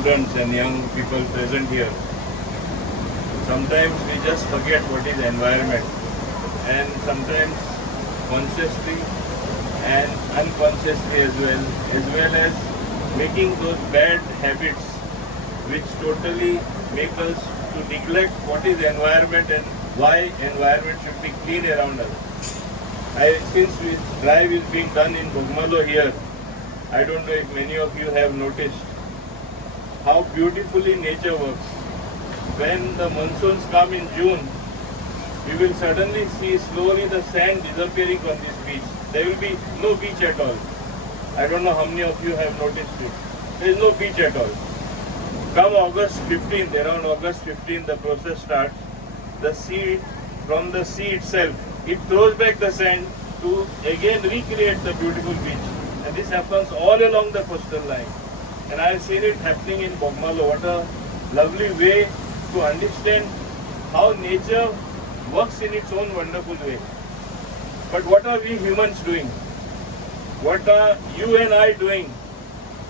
students and young people present here. Sometimes we just forget what is environment, and sometimes consciously and unconsciously as well as making those bad habits which totally make us to neglect what is environment and why environment should be clean around us. Since this drive is being done in Bogmalo here, I don't know if many of you have noticed how beautifully nature works. When the monsoons come in June, we will suddenly see slowly the sand disappearing on this beach. There will be no beach at all. I don't know how many of you have noticed it. There is no beach at all. Come August 15th, around August 15th, the process starts. The sea, from the sea itself, it throws back the sand to again recreate the beautiful beach. And this happens all along the coastal line. And I have seen it happening in Bogmalo. What a lovely way to understand how nature works in its own wonderful way. But what are we humans doing? What are you and I doing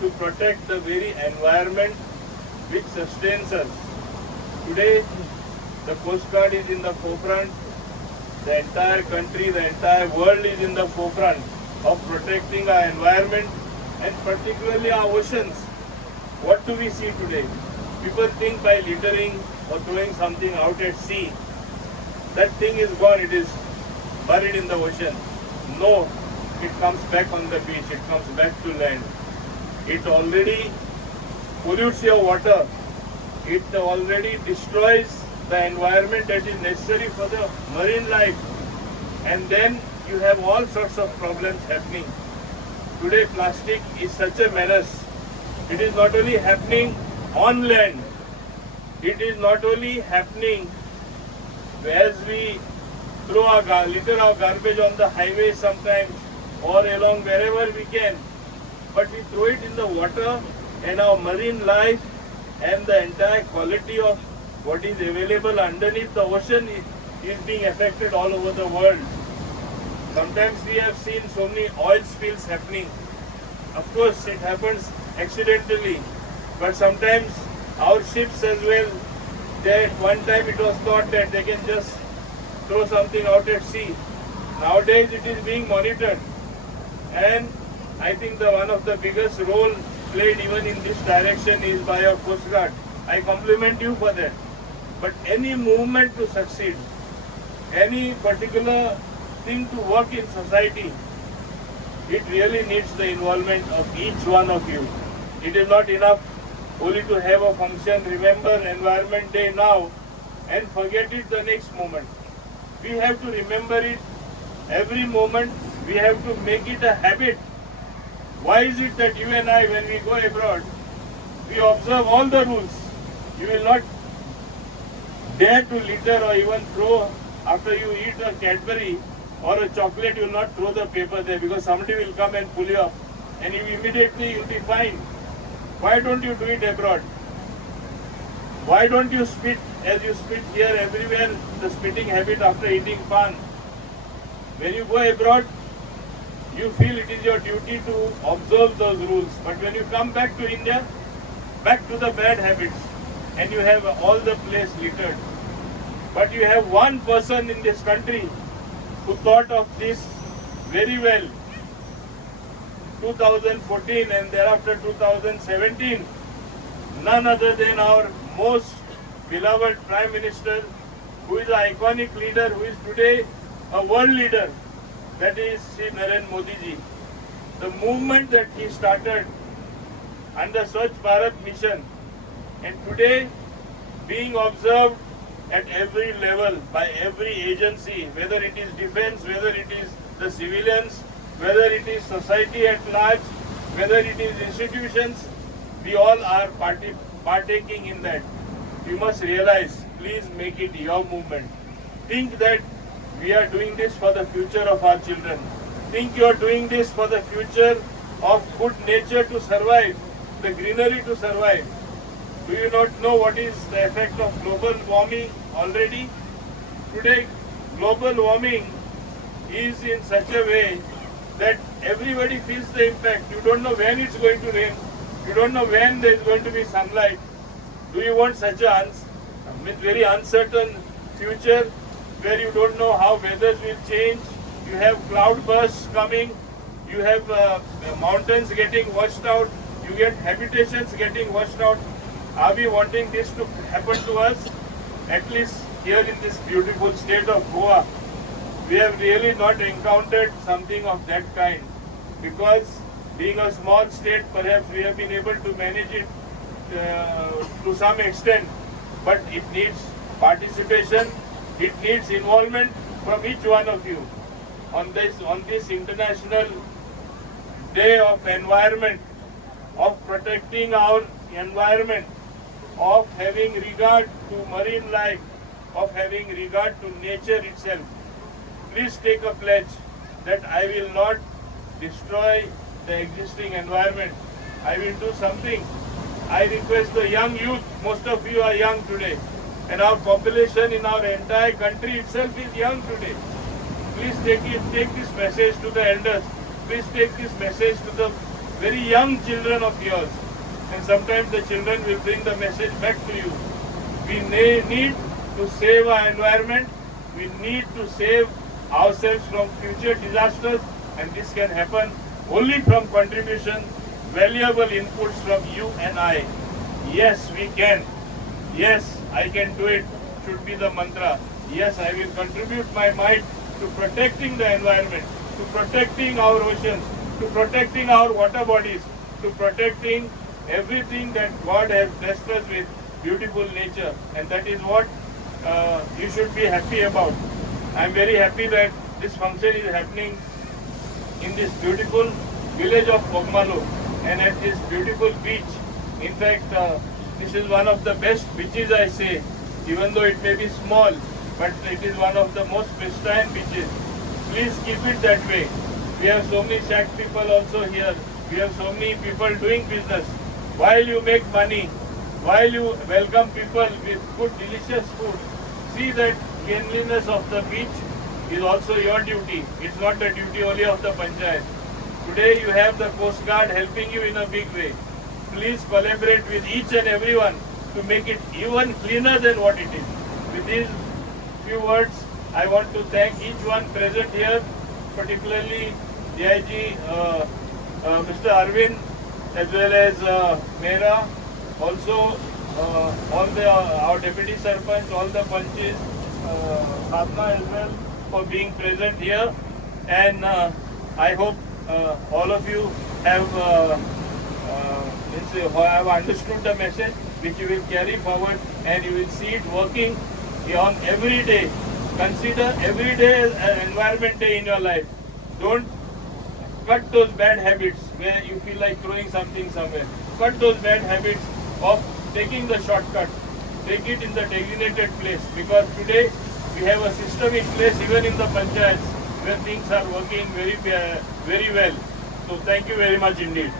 to protect the very environment which sustains us? Today, the Coast Guard is in the forefront. The entire country, the entire world is in the forefront of protecting our environment and particularly our oceans. What do we see today? People think by littering or throwing something out at sea, that thing is gone, it is buried in the ocean. No, it comes back on the beach, it comes back to land. It already pollutes your water. It already destroys the environment that is necessary for the marine life. And then you have all sorts of problems happening. Today plastic is such a menace. It is not only happening on land, it is not only happening as we litter our garbage on the highways sometimes or along wherever we can, but we throw it in the water, and our marine life and the entire quality of what is available underneath the ocean is being affected all over the world. Sometimes we have seen so many oil spills happening. Of course, it happens accidentally, but sometimes our ships as well, at one time it was thought that they can just throw something out at sea. Nowadays it is being monitored, and I think one of the biggest role played even in this direction is by our Coast Guard. I compliment you for that. But any movement to succeed, any particular thing to work in society, it really needs the involvement of each one of you. It is not enough only to have a function, remember Environment Day now and forget it the next moment. We have to remember it every moment. We have to make it a habit. Why is it that you and I, when we go abroad, we observe all the rules? You will not dare to litter or even throw after you eat a Cadbury or a chocolate. You will not throw the paper there because somebody will come and pull you up and you immediately will be fined. Why don't you do it abroad? Why don't you spit as you spit here everywhere, the spitting habit after eating pan? When you go abroad, you feel it is your duty to observe those rules. But when you come back to India, back to the bad habits, and you have all the place littered. But you have one person in this country who thought of this very well. 2014 and thereafter 2017, none other than our most beloved Prime Minister, who is an iconic leader, who is today a world leader, that is Shri Narendra Modi ji. The movement that he started under Swachh Bharat mission, and today being observed at every level by every agency, whether it is defense, whether it is the civilians, whether it is society at large, whether it is institutions, we all are partaking in that. You must realize, please make it your movement. Think that we are doing this for the future of our children. Think you are doing this for the future of good nature to survive, the greenery to survive. Do you not know what is the effect of global warming already? Today, global warming is in such a way that everybody feels the impact. You don't know when it's going to rain. You don't know when there is going to be sunlight. Do you want such a very uncertain future where you don't know how weathers will change? You have cloud bursts coming. You have mountains getting washed out. You get habitations getting washed out. Are we wanting this to happen to us? At least here in this beautiful state of Goa, we have really not encountered something of that kind, because being a small state, perhaps we have been able to manage it to some extent, but it needs participation, it needs involvement from each one of you on this International Day of Environment, of protecting our environment, of having regard to marine life, of having regard to nature itself. Please take a pledge that I will not destroy the existing environment. I will do something. I request the young youth, most of you are young today, and our population in our entire country itself is young today. Please take this message to the elders. Please take this message to the very young children of yours. And sometimes the children will bring the message back to you. We need to save our environment. We need to save ourselves from future disasters, and this can happen only from contribution, valuable inputs from you and I. Yes, we can. Yes, I can do it should be the mantra. Yes, I will contribute my might to protecting the environment, to protecting our oceans, to protecting our water bodies, to protecting everything that God has blessed us with, beautiful nature. And that is what you should be happy about. I am very happy that this function is happening in this beautiful village of Bogmalur and at this beautiful beach. In fact, this is one of the best beaches, I say, even though it may be small, but it is one of the most pristine beaches. Please keep it that way. We have so many shack people also here. We have so many people doing business. While you make money, while you welcome people with good, delicious food, see that cleanliness of the beach is also your duty. It's not the duty only of the panchayat. Today you have the Coast Guard helping you in a big way. Please collaborate with each and everyone to make it even cleaner than what it is. With these few words, I want to thank each one present here, particularly DIG, Mr. Arvind, as well as Mera, also our Deputy Sarpanch, all the panches, Satna as well, for being present here. And I hope all of you have understood the message, which you will carry forward, and you will see it working on every day. Consider every day as an environment day in your life. Don't cut those bad habits where you feel like throwing something somewhere. Cut those bad habits of taking the shortcut. Take it in the designated place, because today we have a system in place even in the panchayats where things are working very well. So thank you very much indeed.